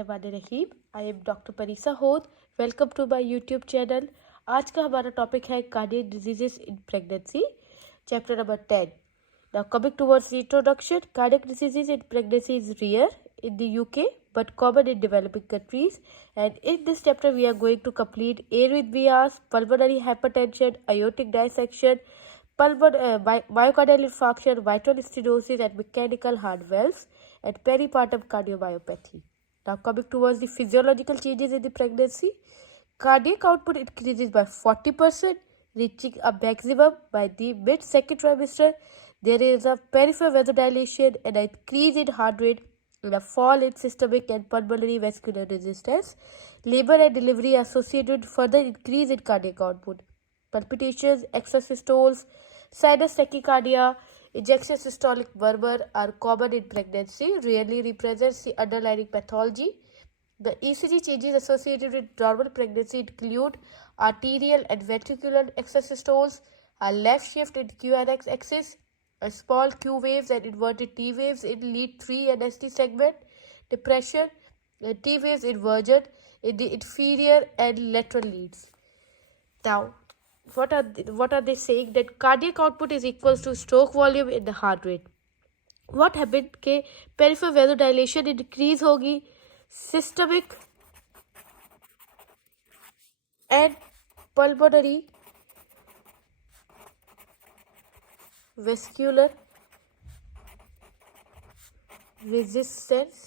Rahim. I am doctor Parisa Hod. Welcome to my YouTube channel. आज का हमारा topic है cardiac diseases in pregnancy, chapter number 10। Now coming towards the introduction, cardiac diseases in pregnancy is rare in the UK but common in developing countries, and in this chapter we are going to complete arrhythmias, pulmonary hypertension, aortic dissection, myocardial infarction, mitral stenosis and mechanical heart valves, and peripartum cardiomyopathy. Now coming towards the physiological changes in the pregnancy, cardiac output increases by 40%, reaching a maximum by the mid-second trimester. There is a peripheral vasodilation and an increase in heart rate and a fall in systemic and pulmonary vascular resistance. Labor and delivery are associated with further increase in cardiac output. Palpitations, extrasystoles, sinus tachycardia, ejection systolic murmur are common in pregnancy, rarely represents the underlying pathology. The ECG changes associated with normal pregnancy include arterial and ventricular extrasystoles, a left shift in QRX axis, a small Q waves and inverted T waves in lead 3 and ST segment, depression, and T waves inversion in the inferior and lateral leads. Now, what are they saying? That cardiac output is equals to stroke volume in the heart rate. What happened के peripheral vasodilation increase होगी, systemic and pulmonary vascular resistance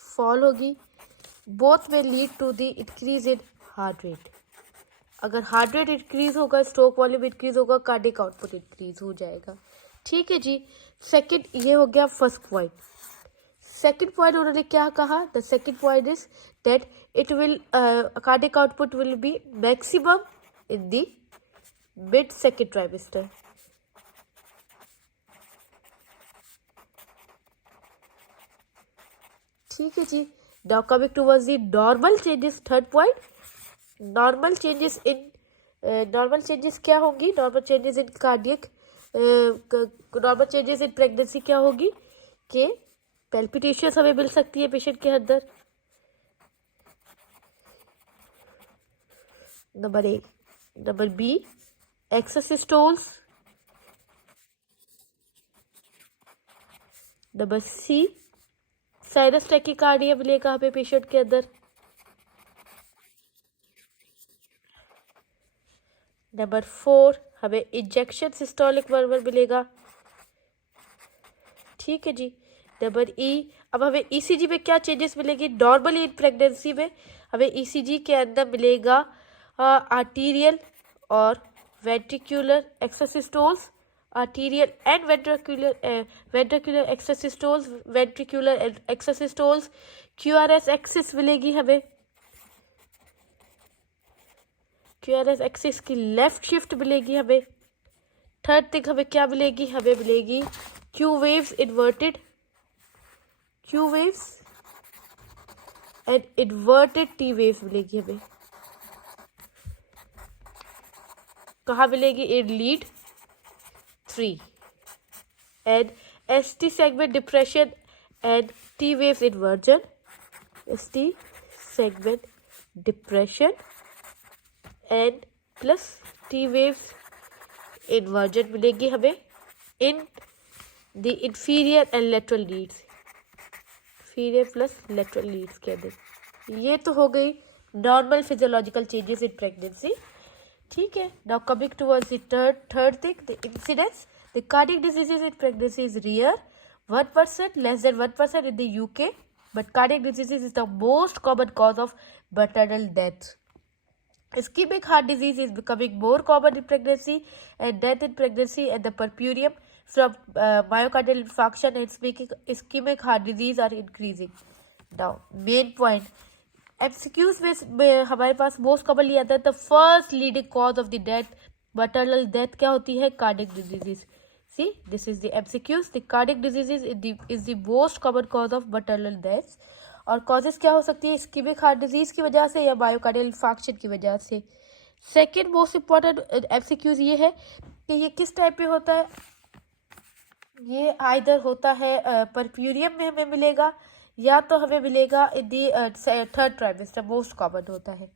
fall होगी, both may lead to the increase in heart rate. अगर heart rate increase होगा, stroke volume increase होगा, cardiac output increase हो जाएगा। ठीक है जी। सेकंड ये हो गया फर्स्ट पॉइंट। सेकंड पॉइंट उन्होंने क्या कहा? The second point is that it will cardiac output will be maximum in the mid second trimester. ठीक है जी। Now coming towards the normal changes, third point, normal changes क्या होंगी? Normal changes in cardiac, normal changes in pregnancy क्या होगी कि palpitations हमें मिल सकती है पेशेंट के अंदर, number A. Number B, extrasystoles. Number C, sinus tachycardia मिलेगा हमें पेशेंट के अंदर। नंबर 4 हमें इंजेक्शन सिस्टोलिक मर्मर मिलेगा। ठीक है जी। नंबर ई, अब हमें ईसीजी में क्या चेंजेस मिलेगी? नॉर्मली इन प्रेगनेंसी में हमें ईसीजी के अंदर मिलेगा आर्टीरियल और ventricular extrasystoles, arterial and ventricular extrasystoles, ventricular extrasystoles, QRS axis मिलेगी हमें। क्यूआरएस एक्सिस की लेफ्ट शिफ्ट मिलेगी हमें। थर्ड थिंग हमें क्या मिलेगी? हमें मिलेगी Q waves inverted, Q waves and inverted T waves मिलेगी हमें। कहाँ मिलेगी? In lead 3 and ST segment depression and T waves inversion, ST segment depression and plus T waves inversion मिलेगी हमें in the inferior and lateral Leeds, inferior plus lateral Leeds के अंदर। ये तो हो गई normal physiological changes in pregnancy. ठीक है। Now coming towards the third thing, the incidence. The cardiac diseases in pregnancy is rear, 1%, less than 1% in the UK, but cardiac diseases is the most common cause of maternal death. Ischemic heart disease is becoming more common in pregnancy, and death in pregnancy and the puerperium from myocardial infarction and ischemic heart disease are increasing. Now, main point, MCQs में हमारे पास most commonly आता है the first leading cause of the death, maternal death क्या होती है? Cardiac diseases. See, this is the MCQs. The cardiac diseases is the most common cause of maternal deaths. और causes क्या हो सकती है? इस्कीमिक हार्ट डिजीज की वजह से या मायोकार्डियल इंफार्क्शन की वजह से। सेकेंड मोस्ट इम्पॉर्टेंट एमसीक्यूज ये है कि ये किस टाइप पे होता है? ये आइदर होता है परप्यूरियम में हमें मिलेगा या तो हमें मिलेगा in the third trimester, most common होता है।